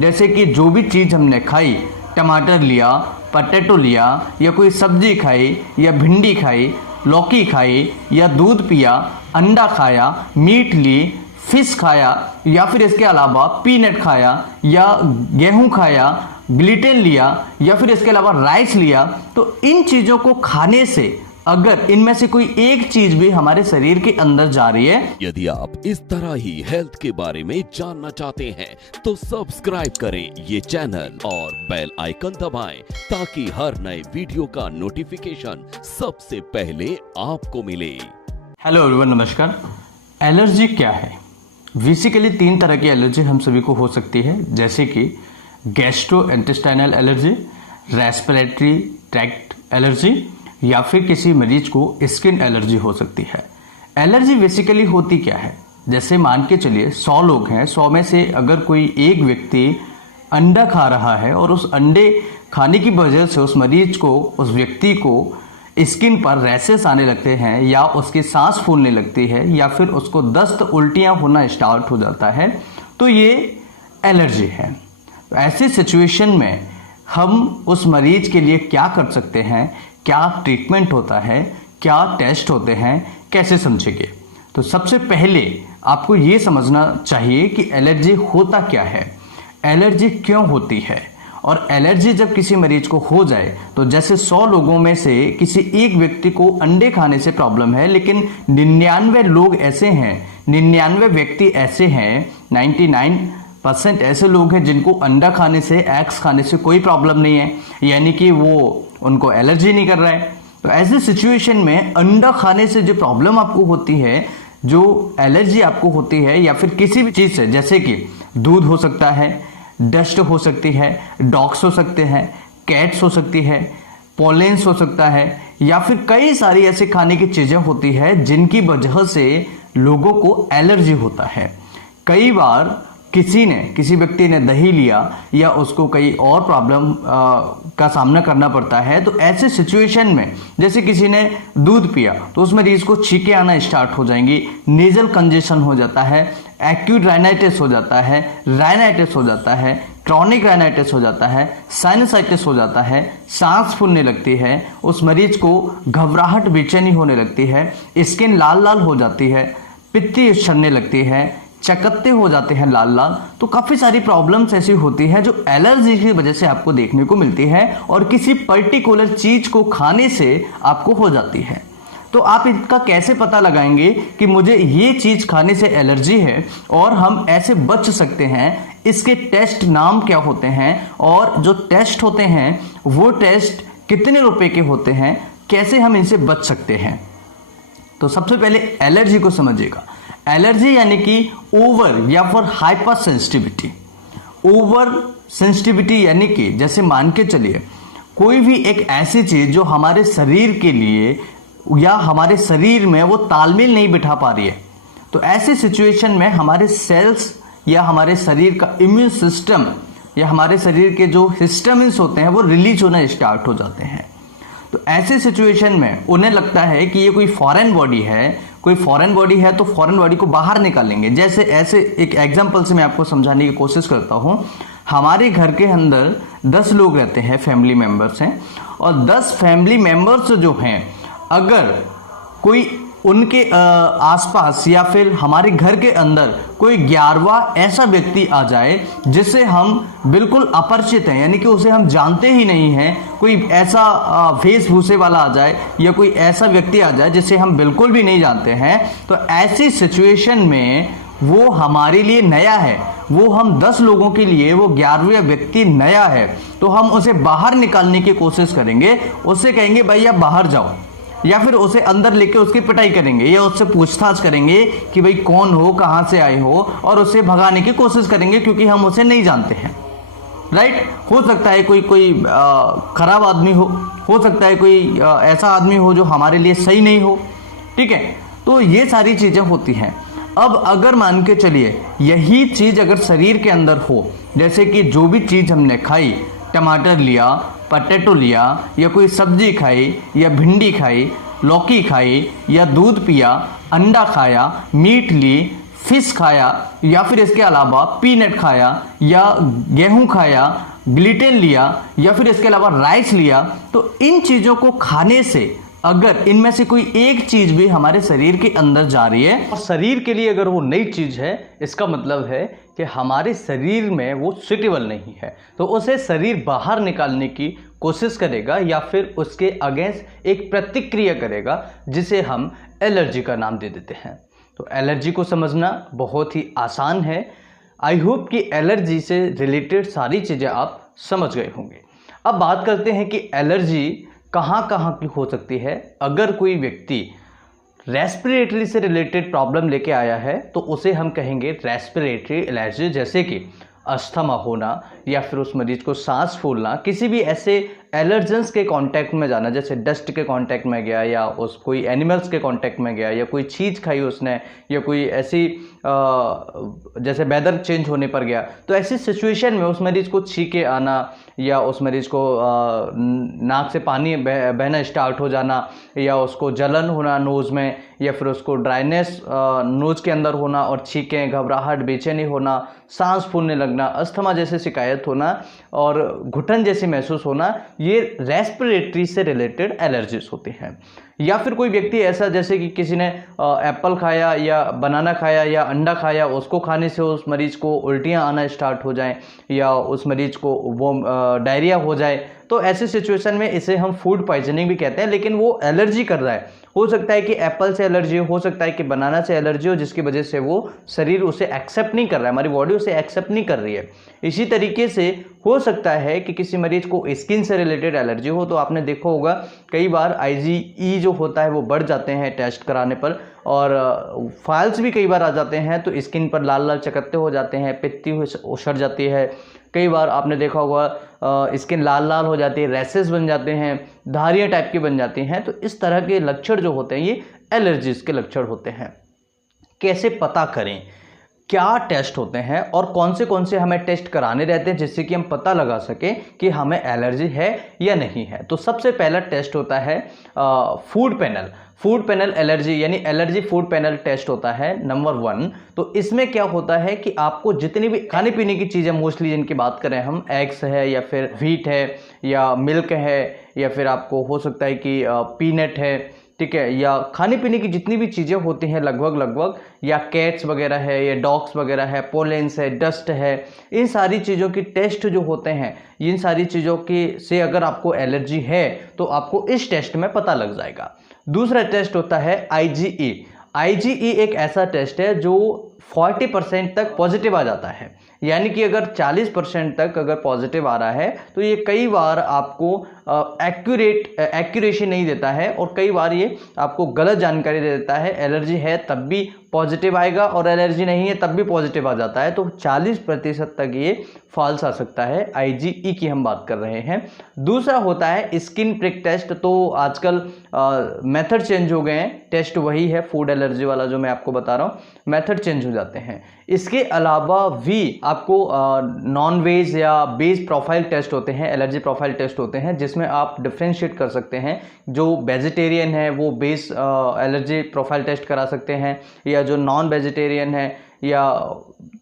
जैसे कि जो भी चीज़ हमने खाई, टमाटर लिया, पटेटो लिया, या कोई सब्जी खाई, या भिंडी खाई, लौकी खाई, या दूध पिया, अंडा खाया, मीट ली, फिश खाया, या फिर इसके अलावा पीनट खाया, या गेहूं खाया, ग्लूटेन लिया, या फिर इसके अलावा राइस लिया, तो इन चीजों को खाने से अगर इनमें से कोई एक चीज भी हमारे शरीर के अंदर जा रही है। यदि आप इस तरह ही हेल्थ के बारे में जानना चाहते हैं तो सब्सक्राइब करें ये चैनल और बेल आइकन दबाएं ताकि हर नए वीडियो का नोटिफिकेशन सबसे पहले आपको मिले। हेलो एवरीवन, नमस्कार। एलर्जी क्या है? बेसिकली 3 तरह की एलर्जी हम सभी को हो सकती है, जैसे कि gastro intestinal allergy, respiratory tract allergy, या फिर किसी मरीज को स्किन एलर्जी हो सकती है। एलर्जी बेसिकली होती क्या है? जैसे मान के चलिए 100 लोग हैं, 100 में से अगर कोई एक व्यक्ति अंडा खा रहा है और उस अंडे खाने की वजह से उस मरीज को, उस व्यक्ति को स्किन पर रैशेस आने लगते हैं, या उसकी सांस फूलने लगती है, या फिर उसको दस्त उल्टियां होना स्टार्ट हो जाता है, तो ये एलर्जी है। तो ऐसी सिचुएशन में हम उस मरीज के लिए क्या कर सकते हैं, क्या ट्रीटमेंट होता है, क्या टेस्ट होते हैं, कैसे समझेंगे? तो सबसे पहले आपको ये समझना चाहिए कि एलर्जी होता क्या है, एलर्जी क्यों होती है, और एलर्जी जब किसी मरीज को हो जाए तो जैसे 100 लोगों में से किसी एक व्यक्ति को अंडे खाने से प्रॉब्लम है, लेकिन 99 लोग ऐसे हैं, 99 व्यक्ति ऐसे हैं, 99% ऐसे लोग हैं जिनको अंडा खाने से, एग्स खाने से कोई प्रॉब्लम नहीं है, यानी कि वो उनको एलर्जी नहीं कर रहा है। तो ऐसे सिचुएशन में अंडा खाने से जो प्रॉब्लम आपको होती है, जो एलर्जी आपको होती है, या फिर किसी भी चीज से, जैसे कि दूध हो सकता है, डस्ट हो सकती है, डॉग्स हो सकते हैं, कैट्स हो सकती है, पोलेंस हो सकता है, या फिर कई सारी ऐसे खाने की चीजें होती है जिनकी वजह से लोगों को एलर्जी होता है। कई बार किसी व्यक्ति ने दही लिया या उसको कई और प्रॉब्लम का सामना करना पड़ता है, तो ऐसे सिचुएशन में जैसे किसी ने दूध पिया तो उस मरीज को छींकें आना स्टार्ट हो जाएंगी, नेजल कंजेशन हो जाता है, एक्यूट राइनाइटिस हो जाता है, राइनाइटिस हो जाता है, क्रॉनिक राइनाइटिस हो जाता है, साइनसाइटिस हो जाता है, सांस फूलने लगती है, उस मरीज को घबराहट, बेचैनी होने लगती है, स्किन लाल लाल हो जाती है, पित्ती झड़ने लगती है, चकत्ते हो जाते हैं लाल लाल। तो काफी सारी प्रॉब्लम्स ऐसी होती है जो एलर्जी की वजह से आपको देखने को मिलती है, और किसी पर्टिकुलर चीज को खाने से आपको हो जाती है। तो आप इनका कैसे पता लगाएंगे कि मुझे ये चीज खाने से एलर्जी है और हम ऐसे बच सकते हैं? इसके टेस्ट नाम क्या होते हैं, और जो टेस्ट होते हैं वो टेस्ट कितने रुपए के होते हैं, कैसे हम इनसे बच सकते हैं? तो सबसे पहले एलर्जी को समझिएगा। एलर्जी यानी कि ओवर या फिर हाइपर सेंसिटिविटी। ओवर सेंसिटिविटी यानी कि जैसे मान के चलिए कोई भी एक ऐसी चीज जो हमारे शरीर के लिए या हमारे शरीर में वो तालमेल नहीं बिठा पा रही है, तो ऐसे सिचुएशन में हमारे सेल्स या हमारे शरीर का इम्यून सिस्टम या हमारे शरीर के जो हिस्टामिन्स होते हैं वो रिलीज होना स्टार्ट हो जाते हैं। तो ऐसे सिचुएशन में उन्हें लगता है कि ये कोई फॉरेन बॉडी है, कोई फॉरेन बॉडी है, तो फॉरेन बॉडी को बाहर निकालेंगे। जैसे ऐसे एक एग्जांपल से मैं आपको समझाने की कोशिश करता हूं। हमारे घर के अंदर 10 लोग रहते हैं, फैमिली मेंबर्स हैं, और 10 फैमिली मेंबर्स जो हैं, अगर कोई उनके आसपास या फिर हमारे घर के अंदर कोई 11वां ऐसा व्यक्ति आ जाए जिसे हम बिल्कुल अपरिचित हैं, यानी कि उसे हम जानते ही नहीं हैं, कोई ऐसा वेशभूषे वाला आ जाए या कोई ऐसा व्यक्ति आ जाए जिसे हम बिल्कुल भी नहीं जानते हैं, तो ऐसी सिचुएशन में वो हमारे लिए नया है, वो हम 10 लोगों के लिए वो 11वां व्यक्ति नया है, तो हम उसे बाहर निकालने की कोशिश करेंगे। उससे कहेंगे भाई आप बाहर जाओ, या फिर उसे अंदर लेके उसकी पिटाई करेंगे या उससे पूछताछ करेंगे कि भाई कौन हो, कहां से आए हो, और उसे भगाने की कोशिश करेंगे क्योंकि हम उसे नहीं जानते हैं। राइट? हो सकता है कोई खराब आदमी हो सकता है कोई ऐसा आदमी हो जो हमारे लिए सही नहीं हो। ठीक है, तो ये सारी चीजें होती हैं। अब अगर मान के चलिए यही चीज अगर शरीर के अंदर हो, जैसे कि जो भी चीज हमने खाई, टमाटर लिया, पटेटो लिया, या कोई सब्जी खाई, या भिंडी खाई, लौकी खाई, या दूध पिया, अंडा खाया, मीट ली, फिश खाया या फिर इसके अलावा पीनट खाया या गेहूं खाया, ग्लूटेन लिया या फिर इसके अलावा राइस लिया, तो इन चीजों को खाने से अगर इनमें से कोई एक चीज भी हमारे शरीर के अंदर जा रही है और शरीर के लिए अगर वो नई चीज है, इसका मतलब है कि हमारे शरीर में वो सुटेबल नहीं है, तो उसे शरीर बाहर निकालने की कोशिश करेगा या फिर उसके अगेंस्ट एक प्रतिक्रिया करेगा, जिसे हम एलर्जी का नाम दे देते हैं। तो एलर्जी को समझना बहुत ही आसान है। आई होप कि एलर्जी से रिलेटेड सारी चीज़ें आप समझ गए होंगे। अब बात करते हैं कि एलर्जी कहाँ कहाँ की हो सकती है। अगर कोई व्यक्ति रेस्पिरेटरी से रिलेटेड प्रॉब्लम लेके आया है तो उसे हम कहेंगे रेस्पिरेटरी एलर्जी, जैसे कि अस्थमा होना या फिर उस मरीज को सांस फूलना, किसी भी ऐसे एलर्जेंस के कांटेक्ट में जाना, जैसे डस्ट के कांटेक्ट में गया या उस कोई एनिमल्स के कांटेक्ट में गया या कोई चीज़ खाई उसने या कोई ऐसी जैसे वेदर चेंज होने पर गया, तो ऐसी सिचुएशन में उस मरीज को छींके आना या उस मरीज को नाक से पानी बहना स्टार्ट हो जाना या उसको जलन होना नोज़ में या फिर उसको ड्राइनेस नोज़ के अंदर होना और छींकें, घबराहट, बेचैनी होना, सांस फूलने लगना, अस्थमा जैसे शिकायत होना और घुटन जैसी महसूस होना, ये रेस्पिरेटरी से रिलेटेड एलर्जीज होती हैं। या फिर कोई व्यक्ति ऐसा, जैसे कि किसी ने एप्पल खाया या बनाना खाया या अंडा खाया, उसको खाने से उस मरीज को उल्टियाँ आना स्टार्ट हो जाएं या उस मरीज को वो डायरिया हो जाए, तो ऐसे सिचुएशन में इसे हम फूड पॉइजनिंग भी कहते हैं, लेकिन वो एलर्जी कर रहा है। हो सकता है कि एप्पल से एलर्जी हो सकता है कि बनाना से एलर्जी हो, जिसकी वजह से वो शरीर उसे एक्सेप्ट नहीं कर रहा है, हमारी बॉडी उसे एक्सेप्ट नहीं कर रही है। इसी तरीके से हो सकता है कि किसी मरीज को स्किन से रिलेटेड एलर्जी हो, तो आपने देखा होगा कई बार IgE जो होता है वो बढ़ जाते हैं टेस्ट कराने पर और फाइल्स भी कई बार आ जाते हैं, तो स्किन पर लाल लाल चकत्ते हो जाते हैं, पित्ती उछड़ जाती है। कई बार आपने देखा होगा स्किन लाल लाल हो जाती है, रैसेस बन जाते हैं, धारियाँ टाइप की बन जाती हैं। तो इस तरह के लक्षण जो होते हैं ये एलर्जीज के लक्षण होते हैं। कैसे पता करें, क्या टेस्ट होते हैं और कौन से हमें टेस्ट कराने रहते हैं जिससे कि हम पता लगा सकें कि हमें एलर्जी है या नहीं है। तो सबसे पहला टेस्ट होता है फूड पैनल एलर्जी, यानी एलर्जी फूड पैनल टेस्ट होता है नंबर 1। तो इसमें क्या होता है कि आपको जितनी भी खाने पीने की चीज़ें, मोस्टली जिनकी बात करें हम, एग्स है या फिर व्हीट है या मिल्क है या फिर आपको हो सकता है कि पीनट है, ठीक है, या खाने पीने की जितनी भी चीज़ें होती हैं लगभग या कैट्स वगैरह है या डॉग्स वगैरह है, पोलेंस है, डस्ट है, इन सारी चीज़ों की टेस्ट जो होते हैं, इन सारी चीज़ों की से अगर आपको एलर्जी है तो आपको इस टेस्ट में पता लग जाएगा। दूसरा टेस्ट होता है IgE। IgE एक ऐसा टेस्ट है जो 40% तक पॉजिटिव आ जाता है, यानी कि अगर 40% तक अगर पॉजिटिव आ रहा है तो ये कई बार आपको एक्यूरेसी नहीं देता है और कई बार ये आपको गलत जानकारी दे देता है। एलर्जी है तब भी पॉजिटिव आएगा और एलर्जी नहीं है तब भी पॉजिटिव आ जाता है, तो 40% तक ये फॉल्स आ सकता है। IgE की हम बात कर रहे हैं। दूसरा होता है स्किन प्रिक टेस्ट। तो आजकल मेथड चेंज हो गए हैं, टेस्ट वही है फूड एलर्जी वाला जो मैं आपको बता रहा हूँ, मेथड चेंज हो जाते हैं। इसके अलावा भी आपको नॉन वेज या बेस प्रोफाइल टेस्ट होते हैं, एलर्जी प्रोफाइल टेस्ट होते हैं, जिसमें आप डिफ्रेंशिएट कर सकते हैं। जो वेजिटेरियन है वो बेस एलर्जी प्रोफाइल टेस्ट करा सकते हैं, या जो नॉन वेजिटेरियन है या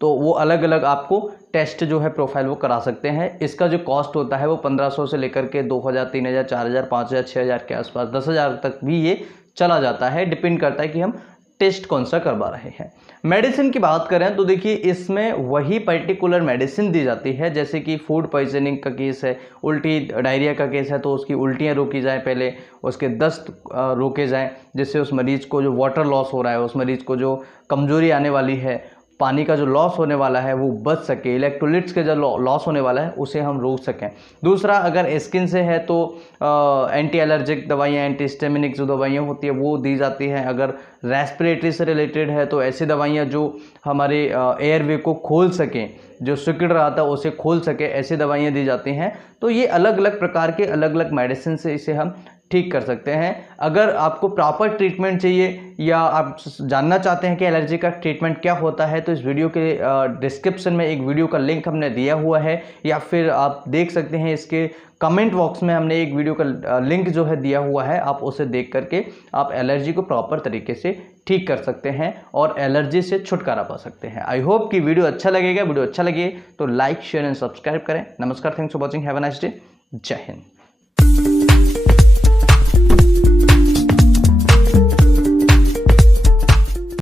तो वो अलग अलग आपको टेस्ट जो है प्रोफाइल वो करा सकते हैं। इसका जो कॉस्ट होता है वो 1500 से लेकर के 2000, 3000, 4000, 5000, 6000 के आसपास, 10,000 तक भी ये चला जाता है। डिपेंड करता है कि हम टेस्ट कौन सा करवा रहे हैं। मेडिसिन की बात करें तो देखिए इसमें वही पर्टिकुलर मेडिसिन दी जाती है, जैसे कि फूड पॉइजनिंग का केस है, उल्टी डायरिया का केस है तो उसकी उल्टियाँ रोकी जाए पहले, उसके दस्त रोके जाएं, जिससे उस मरीज़ को जो वाटर लॉस हो रहा है, उस मरीज़ को जो कमजोरी आने वाली है, पानी का जो लॉस होने वाला है वो बच सके, इलेक्ट्रोलाइट्स का जो लॉस होने वाला है उसे हम रोक सकें। दूसरा, अगर स्किन से है तो एंटी एलर्जिक दवाइयाँ, एंटी हिस्टामिनिक जो दवाइयाँ होती है वो दी जाती हैं। अगर रेस्पिरेटरी से रिलेटेड है तो ऐसी दवाइयाँ जो हमारे एयरवे को खोल सकें, जो सिकुड़ रहा था उसे खोल सके, ऐसी दवाइयाँ दी जाती हैं। तो ये अलग अलग प्रकार के अलग अलग मेडिसिन से इसे हम ठीक कर सकते हैं। अगर आपको प्रॉपर ट्रीटमेंट चाहिए या आप जानना चाहते हैं कि एलर्जी का ट्रीटमेंट क्या होता है तो इस वीडियो के डिस्क्रिप्शन में एक वीडियो का लिंक हमने दिया हुआ है, या फिर आप देख सकते हैं इसके कमेंट बॉक्स में हमने एक वीडियो का लिंक जो है दिया हुआ है, आप उसे देख करके आप एलर्जी को प्रॉपर तरीके से ठीक कर सकते हैं और एलर्जी से छुटकारा पा सकते हैं। आई होप कि वीडियो अच्छा लगेगा। वीडियो अच्छा लगे तो लाइक शेयर एंड सब्सक्राइब करें। नमस्कार, thanks for watching, have a nice day, जय हिंद।